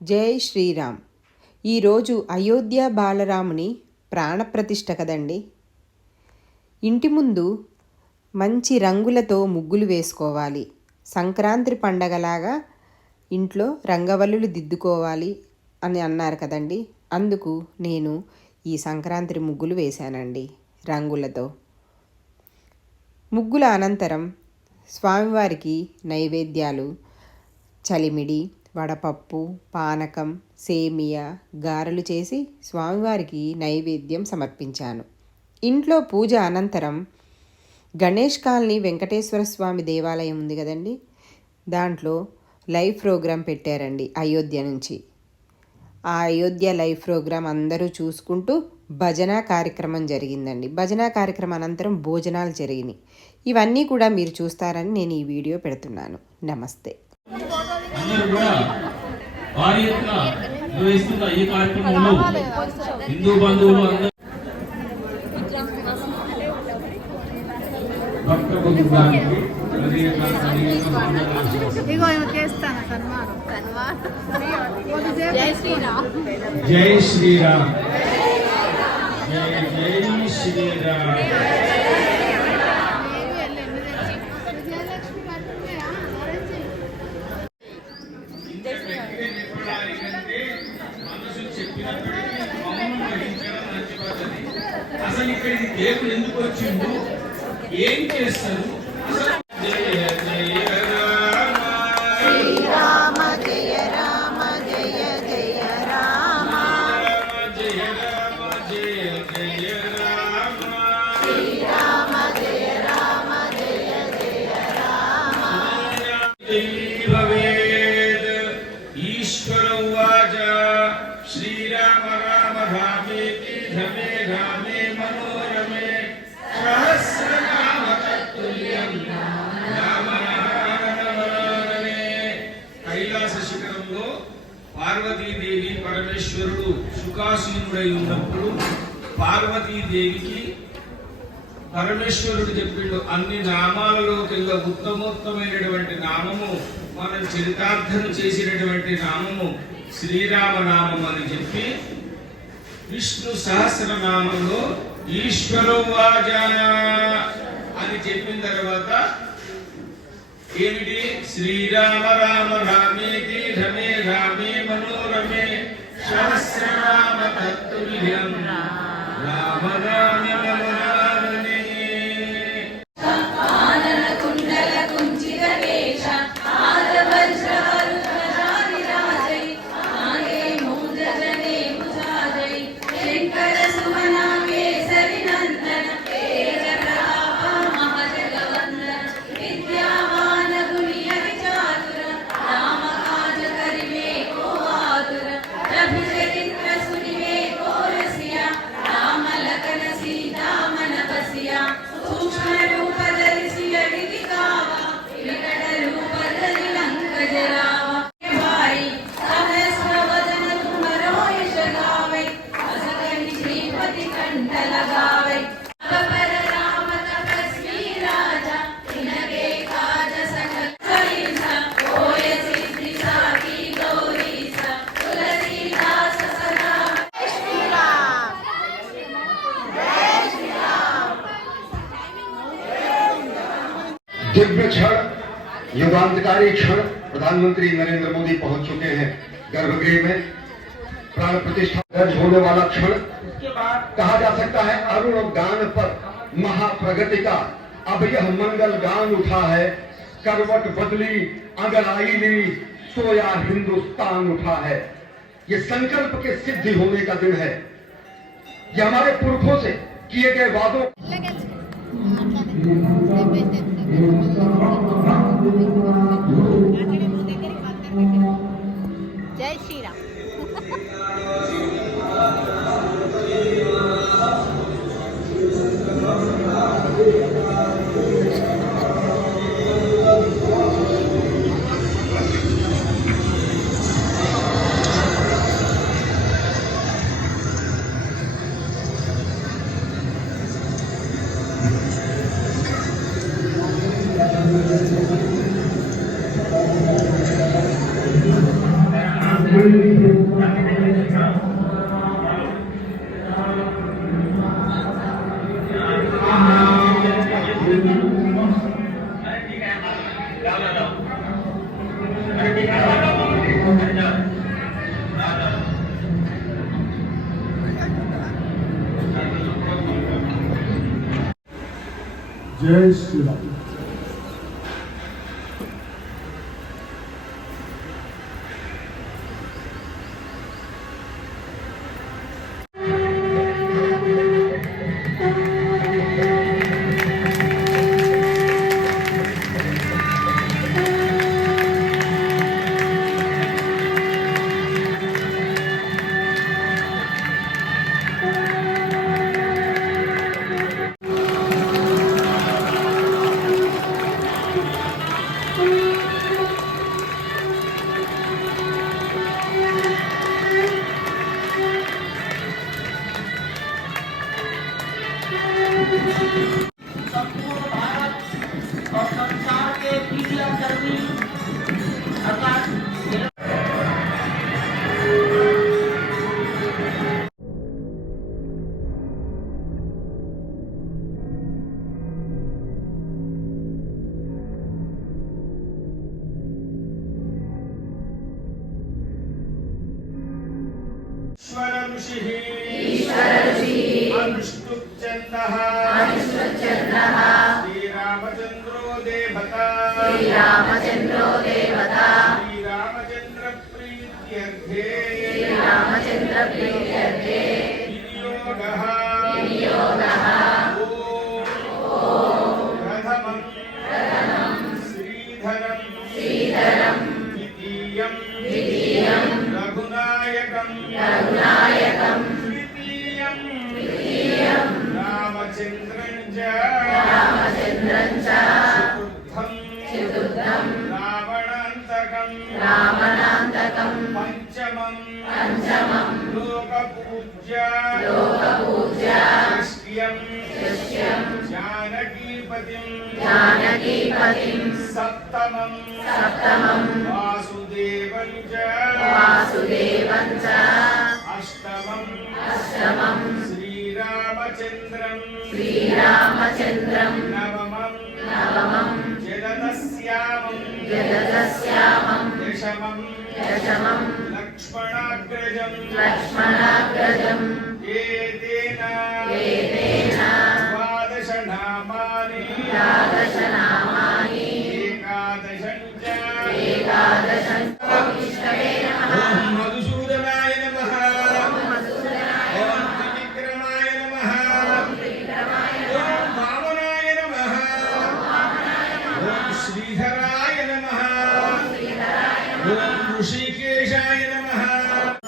జై శ్రీరామ్. ఈరోజు అయోధ్య బాలరాముని ప్రాణప్రతిష్ఠ కదండి. ఇంటి ముందు మంచి రంగులతో ముగ్గులు వేసుకోవాలి. సంక్రాంతి పండగలాగా ఇంట్లో రంగవల్లులు దిద్దుకోవాలి అని అన్నారు కదండి. అందుకు నేను ఈ సంక్రాంతి ముగ్గులు వేశానండి రంగులతో. ముగ్గుల అనంతరం స్వామివారికి నైవేద్యాలు చలిమిడి, వడపప్పు, పానకం, సేమియా, గారెలు చేసి స్వామివారికి నైవేద్యం సమర్పించాను. ఇంట్లో పూజ అనంతరం గణేష్ కాలనీ వెంకటేశ్వర స్వామి దేవాలయం ఉంది కదండి, దాంట్లో లైవ్ ప్రోగ్రాం పెట్టారండి అయోధ్య నుంచి. ఆ అయోధ్య లైవ్ ప్రోగ్రాం అందరూ చూసుకుంటూ భజన కార్యక్రమం జరిగిందండి. భజన కార్యక్రమం అనంతరం భోజనాలు జరిగినాయి. ఇవన్నీ కూడా మీరు చూస్తారని నేను ఈ వీడియో పెడుతున్నాను. నమస్తే. అందరూ కూడా భారీ ఎత్తున నిర్వహిస్తున్న ఈ కార్యక్రమంలో హిందూ బంధువులు అందరూ జై శ్రీరామ్. జై శ్రీరామ్. జై జై శ్రీరామ్. అసలు ఇక్కడికి దేవుడు ఎందుకు వచ్చిండు, ఏం చేస్తారు? జయ జయ రామ శ్రీరామ జయ రామ జయ జయ రామ జయ రామ జయ జయ రామ శ్రీరామ జయ రామ జయ జయ రామ. భవేద్ ఈశ్వర ఉవాచ శ్రీరామ రామ రామేతి రమే రామే మనోరమే సహస్రనామ తత్తుల్యం రామ మనోరమే. కైలాస శిఖరంలో పార్వతీదేవి పరమేశ్వరుడు సుఖాసీనుడై ఉన్నప్పుడు పార్వతీదేవికి పరమేశ్వరుడు చెప్పిండు, అన్ని నామాలలో కింద ఉత్తమోత్తమైనటువంటి నామము, మనం చరితార్థం చేసినటువంటి నామము శ్రీరామ నామం అని చెప్పి విష్ణు సహస్రనామంలో ఈశ్వరోవాచ అని చెప్పిన తర్వాత ఏమిటి? శ్రీరామ రామ రామేతి రమే రామే మనోరమే సహస్రనామ తత్తుల్యం రామ రామ మనోరమే. दिव्य क्षण, युगांतकारी क्षण, प्रधानमंत्री नरेंद्र मोदी पहुंच चुके हैं गर्भगृह में। प्राण प्रतिष्ठा दर्ज होने वाला क्षण, उसके बाद कहा जा सकता है अरुण गान पर महाप्रगति का अब यह मंगल गान उठा है। करवट बदली अंगड़ाई ली सोया हिंदुस्तान उठा है। ये संकल्प के सिद्धि होने का दिन है। ये हमारे पुरखों से किए गए वादों జై శ్రీరామ్. जय श्री राम। संपूर्ण भारत और संसार के मीडिया कर्मी अर्थात ईश्वर ऋषिः अनुष्टुप् चन्दः श्रीरामचन्द्रो देवता श्रीरामचन्द्र प्रीत्यर्थे विनियोगः ॐ प्रथमं श्रीधरं द्वितीयं रघुनायकं तृतीयं रामचन्द्रं च चतुर्थं रावणान्तकं पञ्चमं लोकपूज्य षष्ट्यं जानकीपतिं सप्तमं वासुदेवं च अष्टमं श्रीरामचन्द्रं नवमं जगदस्यामं दशमं लक्ष्मणाग्रजं एतेन द्वादश नामानि एकादशं च ॐ मधुसूदनाय नमः ॐ त्रिविक्रमाय नमः ॐ वामनाय नमः ॐ श्रीधराय नमः ॐ ऋषिकेशाय नमः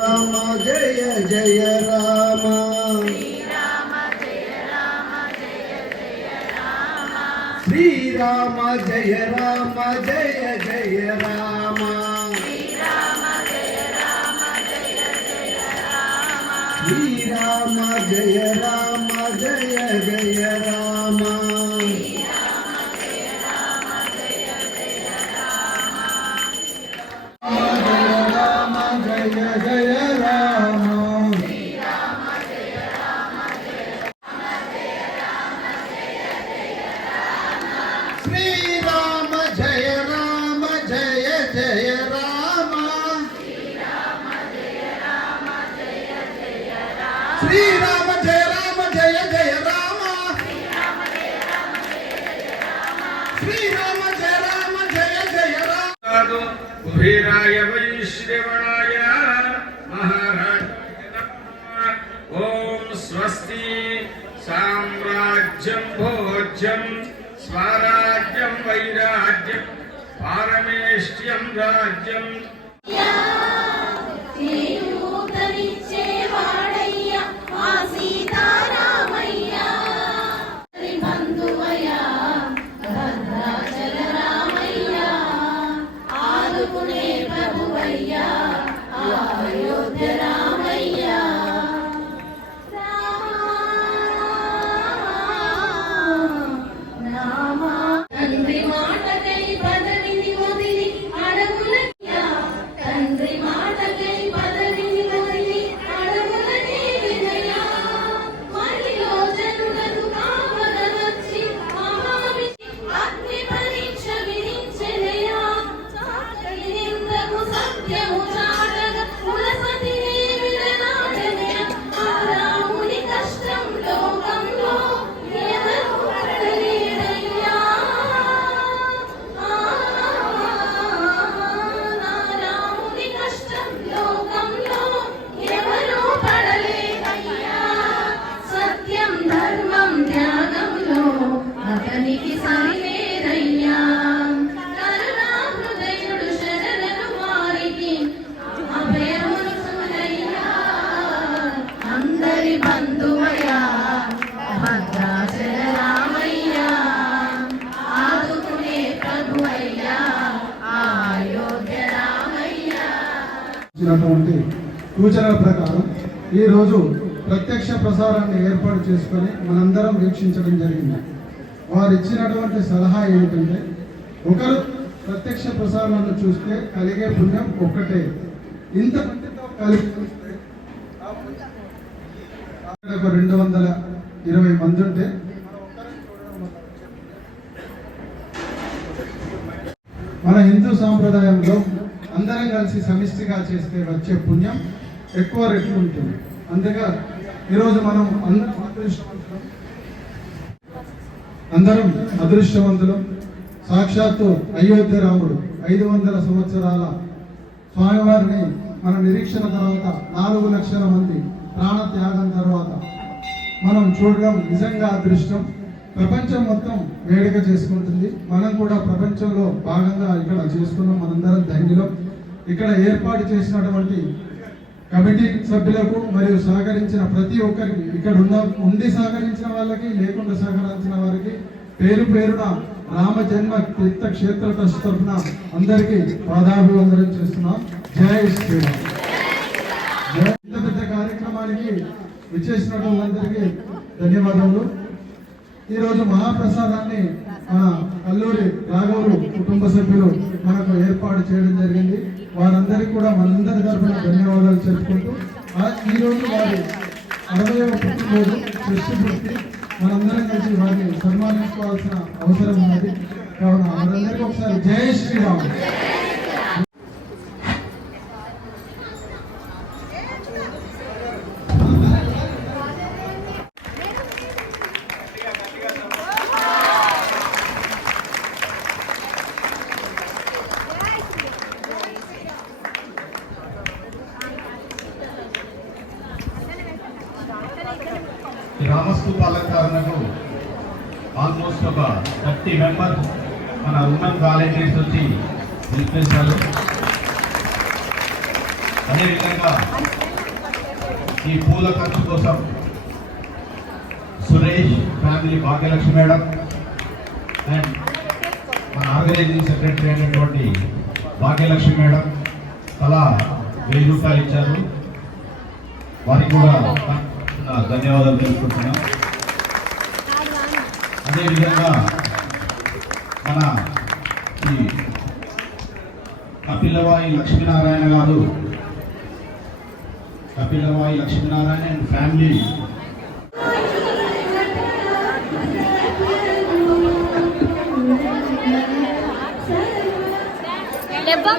राम जय जय राम। श्री राम जय राम जय जय राम। श्री राम जय राम जय जय राम। राम जय जय राम। श्री राम जय राम जय जय राम। श्री राम जय राम जय जय राम। श्री राम जय राम जय जय राम। कुबेराय वैश्रवणाय महाराजाय नमः ॐ स्वस्ति साम्राज्यं भोज्यं स्वराज्यं वैराज्यं पारमेष्ट्यं राज्यं తండ్రి మాటకై పదవిని వదిలి అడవుల తండ్రి వీరికి సాయేరయ్యా కరుణా హృదయుడు శరణను వారికి అభయమును సునయ్యా అందరి బంధువయ్యా భద్రాచల రామయ్యా ఆదుకునే ప్రభువయ్యా అయోధ్య రామయ్యా. ఇచ్చినటువంటి సూచనల ప్రకారం ఈరోజు ప్రత్యక్ష ప్రసారాన్ని ఏర్పాటు చేసుకొని మనందరం వీక్షించడం జరిగింది. వారు ఇచ్చినటువంటి సలహా ఏమిటంటే, ఒకరు ప్రత్యక్ష ప్రసారాలను చూస్తే కలిగే పుణ్యం ఒక్కటే. ఇంతమందితో కలిపి చూస్తే ఒక 220 మంది ఉంటే మన హిందూ సాంప్రదాయంలో అందరం కలిసి సమిష్టిగా చేస్తే వచ్చే పుణ్యం ఎక్కువ రెట్లు ఉంటుంది. అందుకే ఈరోజు మనం అందరం అదృష్టవంతులం. సాక్షాత్తు అయోధ్య రాముడు 500 సంవత్సరాల స్వామివారిని మన నిరీక్షణ తర్వాత 4 లక్షల మంది ప్రాణ త్యాగం తర్వాత మనం చూడడం నిజంగా అదృష్టం. ప్రపంచం మొత్తం వేడుక చేసుకుంటుంది. మనం కూడా ప్రపంచంలో భాగంగా ఇక్కడ చేసుకున్నాం. మనందరం ధన్యులం. ఇక్కడ ఏర్పాటు చేసినటువంటి కమిటీ సభ్యులకు మరియు సహకరించిన ప్రతి ఒక్కరికి, ఇక్కడ ఉండి సహకరించిన వాళ్ళకి, లేకుండా సహకరించిన వారికి పేరు పేరున రామ జన్మ తీర్థ క్షేత్ర ట్రస్ట్ తరఫున అందరికీ పాదాభివందనం చేస్తున్నాం. జై శ్రీరామ్. ఇంత పెద్ద కార్యక్రమానికి విచ్చేసినటువంటి వాళ్ళందరికీ ధన్యవాదాలు. ఈరోజు మహాప్రసాదాన్ని మన కల్లూరి రాఘవులు కుటుంబ సభ్యులు మనకు ఏర్పాటు చేయడం జరిగింది. వారందరికీ కూడా మనందరి తరఫున ధన్యవాదాలు చెప్పుకుంటూ, ఈరోజు వారి 60వ పుట్టినరోజు సృష్టి మనందరం కలిసి వారిని సన్మానించుకోవాల్సిన అవసరం ఉన్నది. కావున వారందరికీ ఒకసారి జై శ్రీరామ్. రామస్తూప అలంకరణకు ఆల్మోస్ట్ ఒక 30 మెంబర్స్ మన ఉమెన్ వాలంటీర్స్ వచ్చి హెల్ప్ చేశారు. అదేవిధంగా ఈ పూల ఖర్చు కోసం Suresh family Bhagyalakshmi madam and మన ఆర్గనైజింగ్ సెక్రటరీ అయినటువంటి భాగ్యలక్ష్మి మేడం అలా 1000 రూపాయలు ఇచ్చారు. వారికి కూడా ధన్యవాదాలు తెలుసుకుంటున్నాం. అదేవిధంగా మన ఈ కపిలవాయి లక్ష్మీనారాయణ గారు, కపిలవాయి లక్ష్మీనారాయణ అండ్ ఫ్యామిలీ డబ్బా